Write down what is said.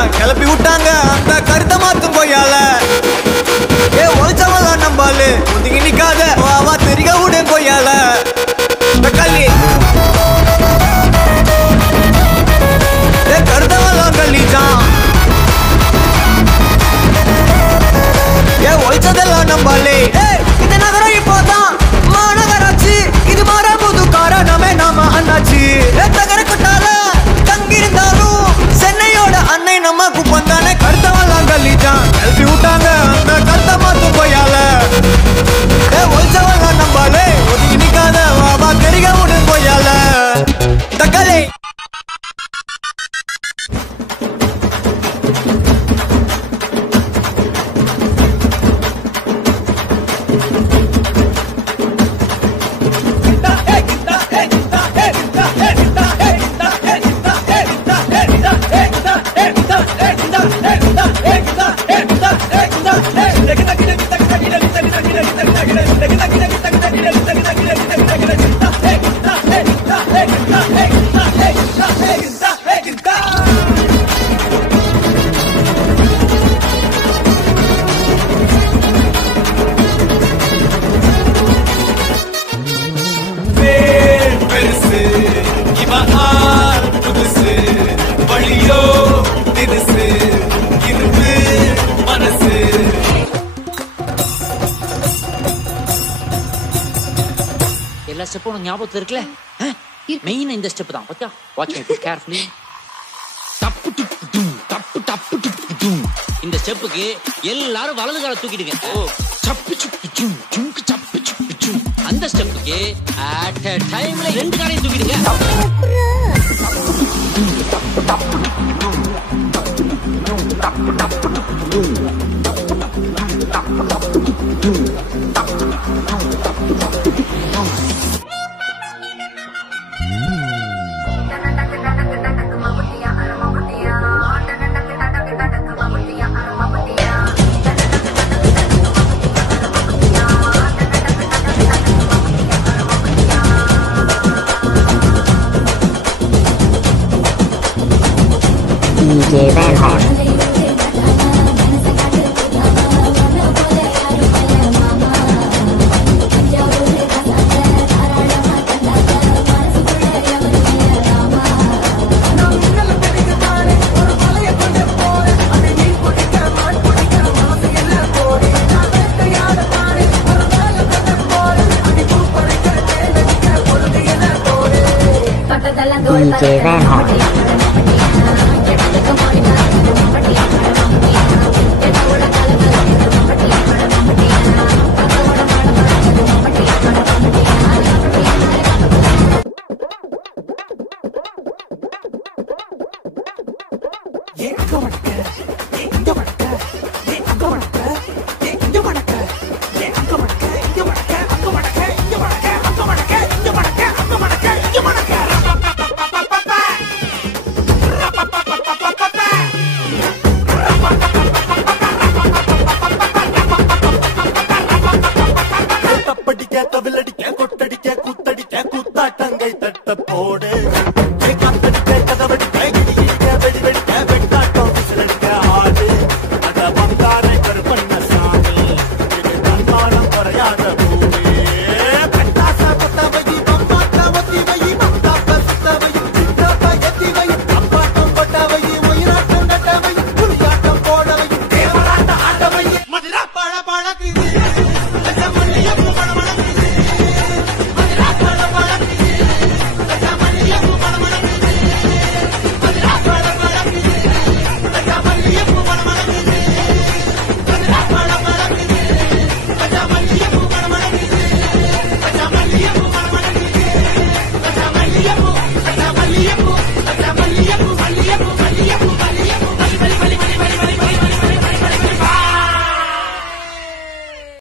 தான் கிளப்பி விட்டாங்க அந்த கருத்தை மாத்தும் கொய்யால ஏ ஒழிச்சவெல்லாம் நம்பாலு ஒதுங்கி நிக்காத வா தெரிக விடு கொய்யால தக்காளி ஏ கருத்தவெல்லாம் கள்ளிச்சான் ஏ ஒழிச்சதெல்லாம் நம்பாலே இந்த நகரம் இப்போதான் மாநகராட்சி இது மாற புது காரணமே நாம அண்ணாச்சி தகர கொட்டால தங்கியிருந்தாலும் சென்னையோட அன்னை நம்ம குப்பந்தானே கருத்தவெல்லாம் கள்ளிச்சான் எழுப்பி விட்டாங்க அந்த கருத்தை மாத்தும் கொய்யால ஏ ஒழிச்சவெல்லாம் நம்பாலே ஒதுங்கி நிக்காத வா தெரிக விடு கொய்யால தக்காளி எல்லா ஸ்டெப்பும் உனக்கு ஞாபகத்துல இருக்குல்ல மெயின் இந்த ஸ்டெப் தான் பாத்தியா வாட்ச் மீ கேர்ஃபுல்லி டப்பு டப்பு டும் டப்பு டப்பு டப்பு டும் இந்த ஸ்டெப்புக்கு எல்லாரும் வலது காலை தூக்கிடுங்க ஓ சப்பு சுப்பு டும் ஜுங்கு சப்பு சுப்பு டும் அந்த ஸ்டெப்புக்கு அட் a டைம்ல ரெண்டு காலையும் தூக்கிடுங்க டப்பு டப்பு டும் டப்பு டப்பு டும் டப்பு டப்பு டும் DJ Van Horn. DJ Van Horn. தப்படிக்க தவிலடிக்க கொட்டடிக்க குத்தடிக்க குத்தாட்டங்கை தட்ட போடு